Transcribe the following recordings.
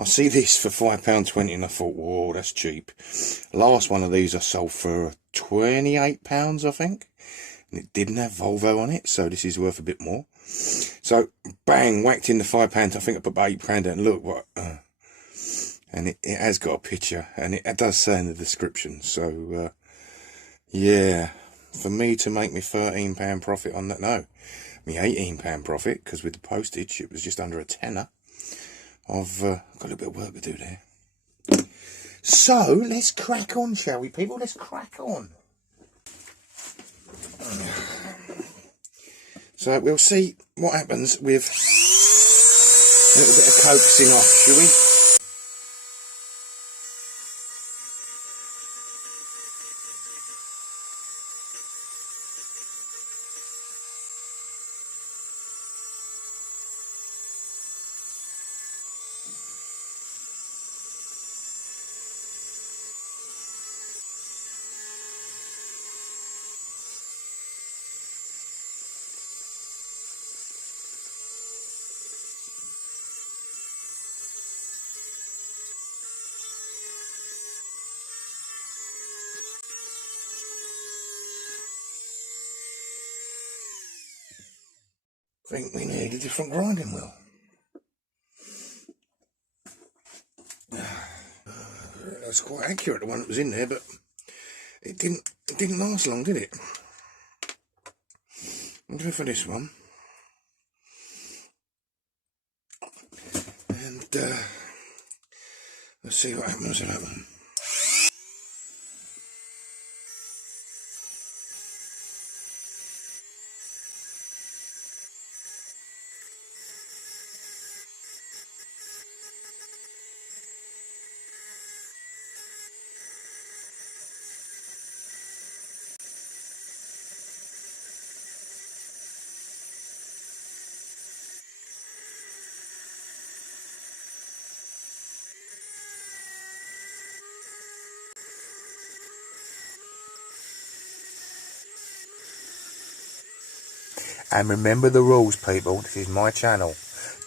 I see this for £5.20 and I thought, whoa, that's cheap. Last one of these I sold for £28, I think. And it didn't have Volvo on it, so this is worth a bit more. So, bang, whacked in the £5. I think I put about £8 out, and look what... and it has got a picture, and it does say in the description. So, yeah, for me to make me £13 profit on that, no, me £18 profit, because with the postage it was just under a tenner. I've got a little bit of work to do there. So, let's crack on, shall we, people? Let's crack on. So, we'll see what happens with a little bit of coaxing off, shall we? I think we need a different grinding wheel. That's quite accurate, the one that was in there, but it didn't last long, did it? I'll go for this one. And let's see what happens with that one. And remember the rules, people. This is my channel.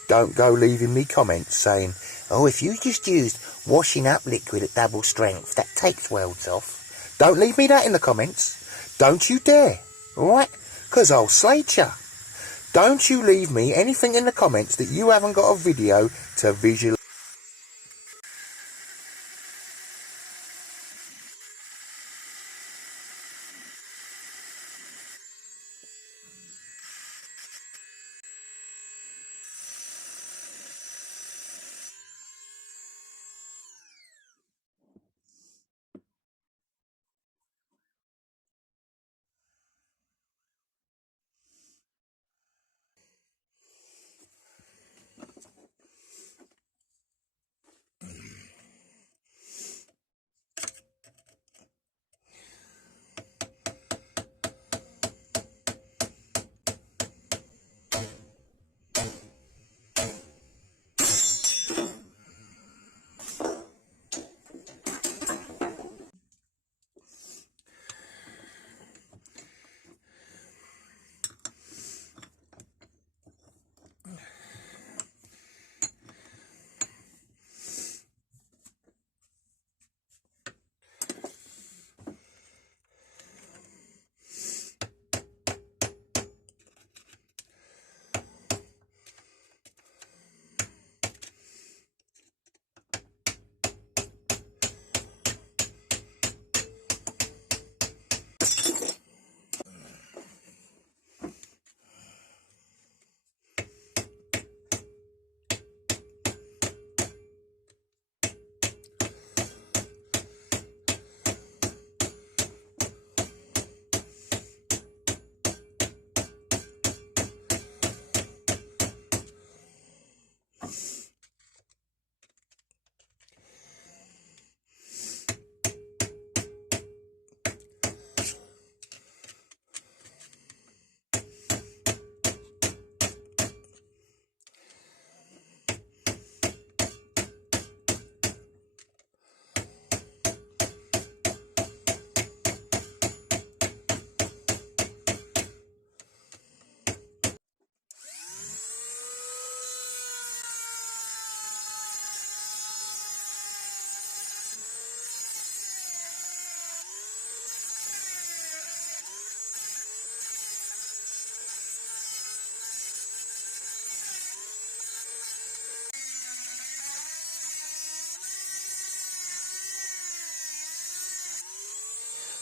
Don't go leaving me comments saying, oh, if you just used washing up liquid at double strength, that takes welds off. Don't leave me that in the comments. Don't you dare. Alright? Because I'll slate ya. Don't you leave me anything in the comments that you haven't got a video to visualize.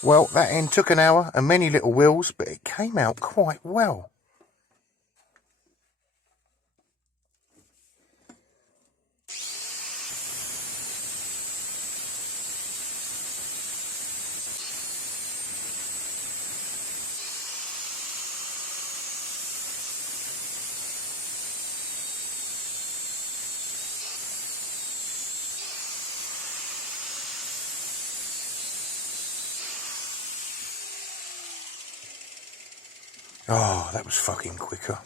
Well, that end took an hour and many little wheels, but it came out quite well. Oh, that was fucking quicker.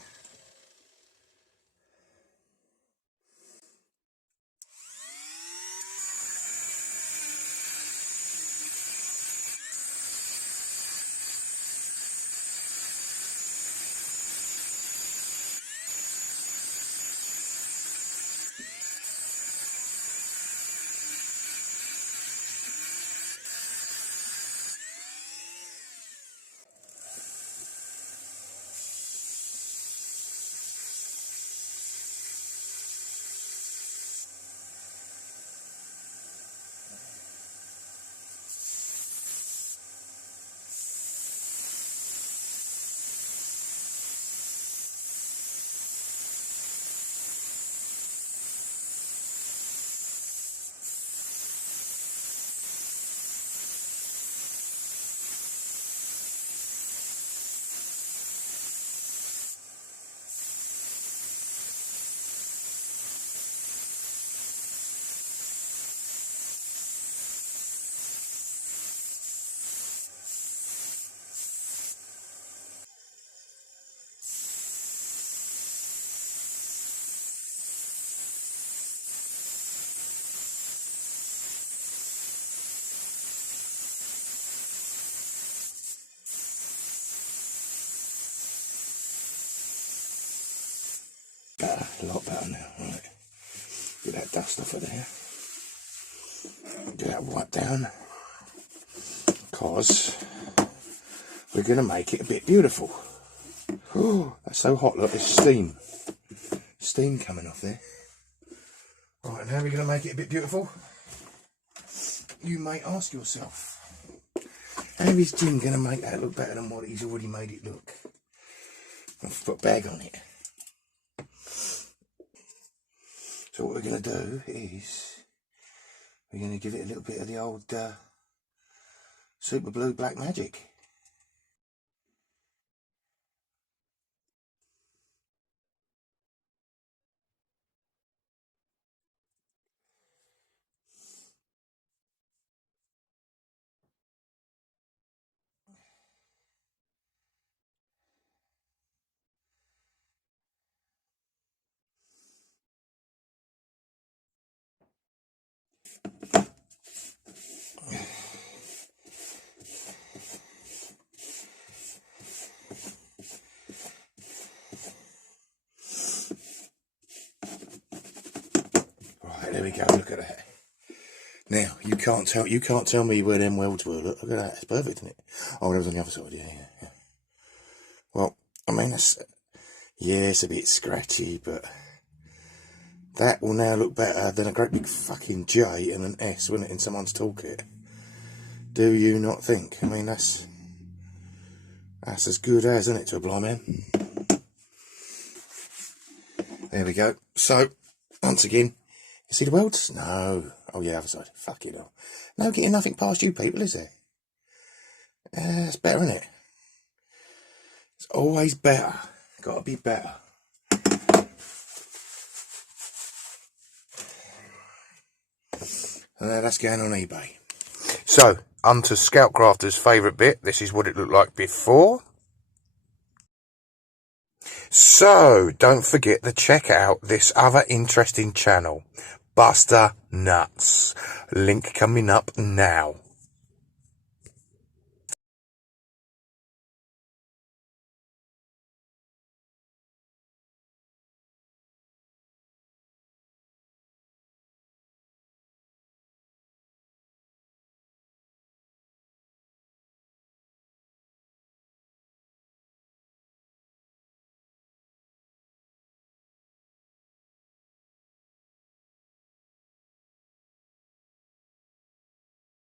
Better, a lot better now. Right, get that dust off of there. Get that wipe down, because we're going to make it a bit beautiful. Oh, that's so hot. Look, there's steam coming off there. Right, and how are we going to make it a bit beautiful? You may ask yourself, how is Jim going to make that look better than what he's already made it look? I've put a bag on it. So what we're going to do is we're going to give it a little bit of the old super blue black magic. Right, there we go. Look at that. Now you can't tell me where them welds were. Look at that. It's perfect, isn't it? Oh, it was on the other side. Yeah. Well, I mean, it's a bit scratchy, but that will now look better than a great big fucking J and an S, wouldn't it, in someone's toolkit? Do you not think? I mean, that's as good as, isn't it, to a blind man? There we go. So, once again, you see the welds? No. Oh yeah, other side. Fuck it all. No getting nothing past you people, is there? It's better, isn't it? It's always better. Got to be better. And now that's going on eBay. So, onto Scoutcrafter's favourite bit. This is what it looked like before. So, don't forget to check out this other interesting channel, Buster Nuts. Link coming up now.